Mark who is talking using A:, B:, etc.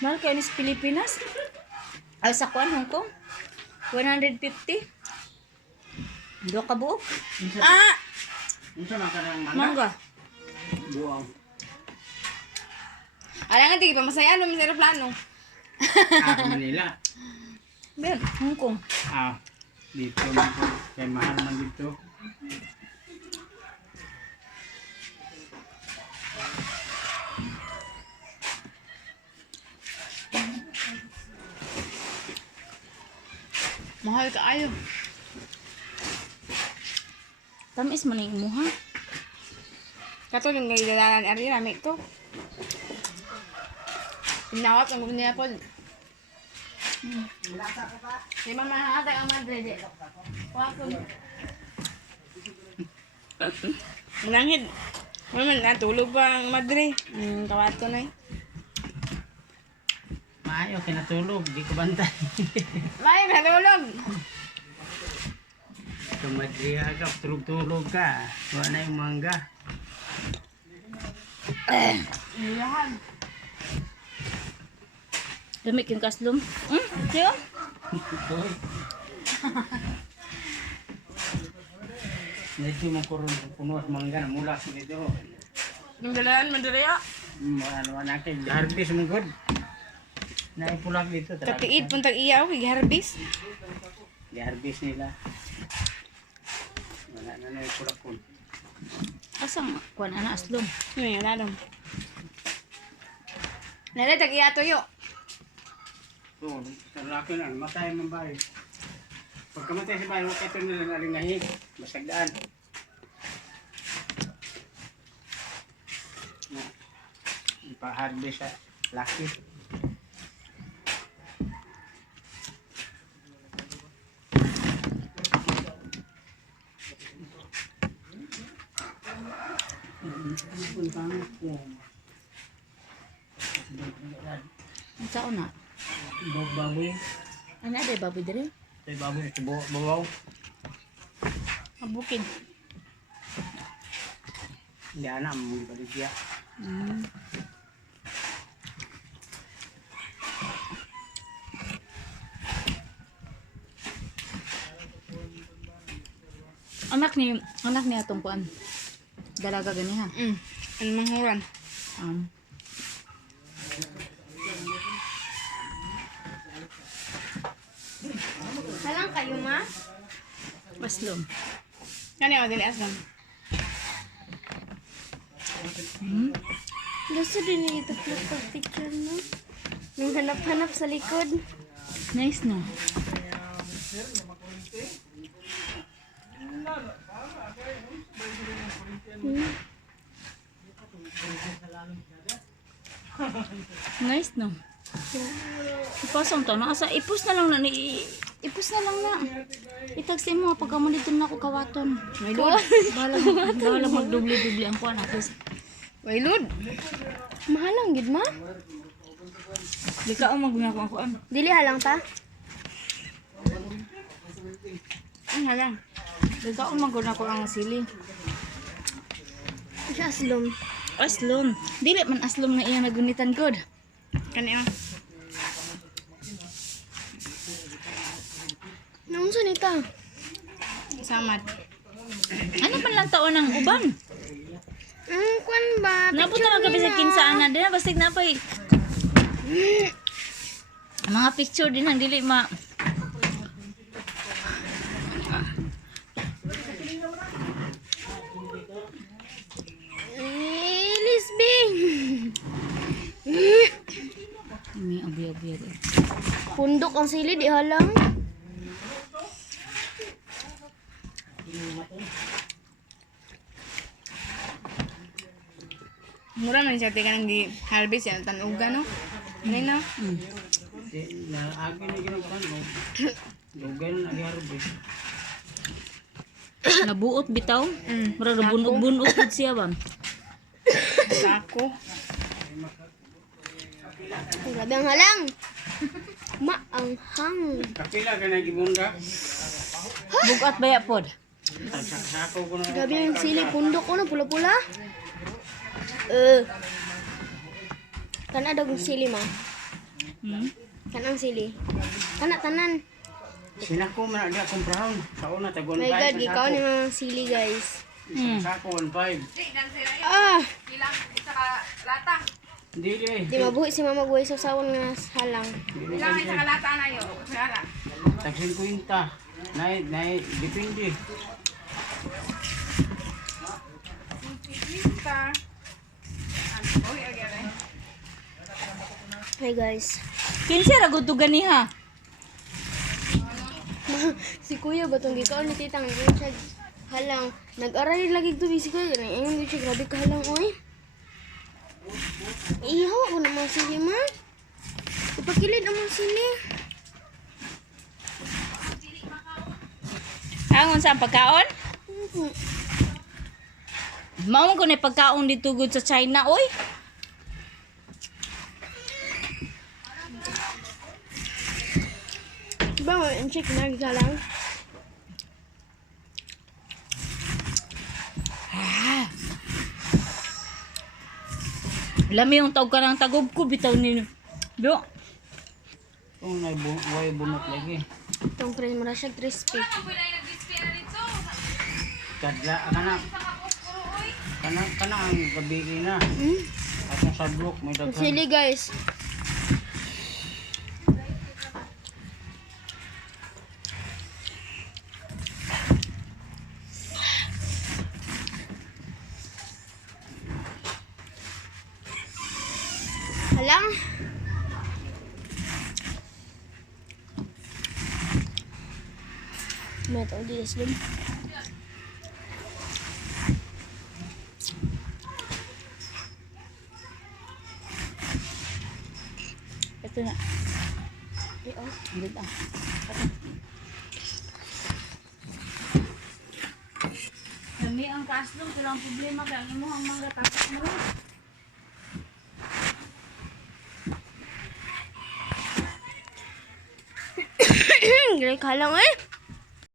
A: mahal kayo ni Pilipinas. Ay, sa kuan, Hong Kong. 150. Dua ka buok. Ah!
B: Unsa man ka nang mangga?
A: Mangga.
B: Buang.
C: Ala nga, tigil pa masaya, ano, masaya plano.
B: Ah, Manila.
A: Ben, Hong Kong.
B: Ah, dito man po. Kaya mahal man dito.
C: Mahal ka ayo.
A: Tamis man yung imuha.
C: Kato yung nagdalalan ari rami to. Pinawat ang gusto niya po. Di ba mahangatag ang madre di? Wakon. Nangid. Maman, natulog pa ang madre. Hmm, kawato na eh.
B: Maayo, kinatulog. Di ko bantay.
C: May, natulog!
B: Kamadriya ka, tulog-tulog ka. Wala na yung mangga.
C: Iyahan.
A: Dami yung kaslom. Hmm? Siyo?
B: Medyo mo kurun puno at mangga na mula sa dito.
C: Yung dalalan, madre ya.
B: Hmm, Wala naman natin. Harvest mo good. Naipulak dito.
C: Katiit puntag iya, oh, harbis.
B: Di-harvest nila. Wala na na ipulak ko.
A: Asang kuan ana aslom.
C: Yung lalong? Nala, tag iya tuyo.
B: So, sa laki na, matay man bayo. Pagkamatay si bayo, ito nila nalingahi. Masagdaan. Na, ipa-harvest sa laki.
A: Ang sao na?
B: Baboy.
A: Ano ada baboy dire?
B: Tay baboy, babaw. Hindi mga baligya.
A: Hmm. Anak ni anak ni atong kuan. Dalaga gani ha.
C: Mm. Ano manghuran?
A: Um,
C: Halang kayo, ma?
A: aslom.
C: Kani o, dili aslan.
A: Hmm?
D: Gusto din ni ito picture no? Nung hanap-hanap sa likod.
A: Nice no. Nice no. Ipasang to na asa ipus na lang na ni ipus na lang na. Itag sa imo pagka mo dito na ako kawaton. May lord. Bahala mag- bahala magdubli-dubli ang kuan at least.
C: Wailud.
D: Mahalang gid ma.
A: Di ka ang maguna ko ang kuan.
D: Dili halang ta.
C: Ang halang.
A: Di ka ang maguna ko ang sili.
D: Siya aslom.
A: Aslom. Dili man aslom na iyang nagunitan god.
C: Kani o.
D: Naunsa ni ta?
C: Samad.
A: Ano man lang taon ng uban?
D: Mm, kwan ba?
A: Napot na magabi sa kinsaan na din. Basta na pa Mga picture din ang dili ma...
D: Eh, Lisbing.
A: Abi.
D: Pundok ang sili di halang.
C: Mura man siya tika nang di harvest yan. Tanuga, no? Ano na?
A: Mm.
B: Di, na ginagawa mo. Lugan na i-harvest.
A: Nabuot bitaw.
C: Mm.
A: Mura na bunot-bunot pud siya ba?
C: Sako.
D: Grabe ang halang. Maanghang.
B: Kapila ka na gibunda.
A: Bugat baya pod.
B: Sako ko na.
D: Grabe ang sili pundok ko na pula-pula. Eh. Kana dagong sili ma.
A: Hmm?
D: Kanang sili. Kana tanan.
B: Sinako man na kumprahon. Sa una, tag 1.5.
D: My God, gikaw ni mga sili guys.
A: Hmm.
B: Sako, 1.5.
D: Ah!
B: Hindi eh.
D: Di mabuhi si mama buhay sa sawon nga halang.
B: Hindi na
C: Kalata na yun. Kaya
B: Tag 50. Nay, nay, depende.
D: Hi guys.
A: Kinsa ra gud to ganiha?
D: si kuya batong gikaw ni titang halang. Nag-aral lagi to si kuya. Ngayon yun siya grabe ka halang oy. Ihaw ako naman sili ma. Ipakilid ang mga sili.
A: Angon sa pagkaon?
D: Mhm.
A: Mao ko na pagkaon dito gud sa China oy.
D: Diba, ang check na lang.
A: Lami yung tawag ka ng tagob ko bitaw ni. Do.
B: Kung nay bu way bunot lagi.
D: Itong cream mo na siya crispy.
B: Kadla, kana. Kana, kana ang gabi na.
D: Hmm?
B: At sa sadlok, may daghan.
D: sili guys. Halang. May tao di slim.
A: Ito na.
D: Eh, oh.
A: Dito ah. Lami ang kaslong, kailang problema kaya ang imo ang mga tapos mo lang.
D: Gray ka lang eh.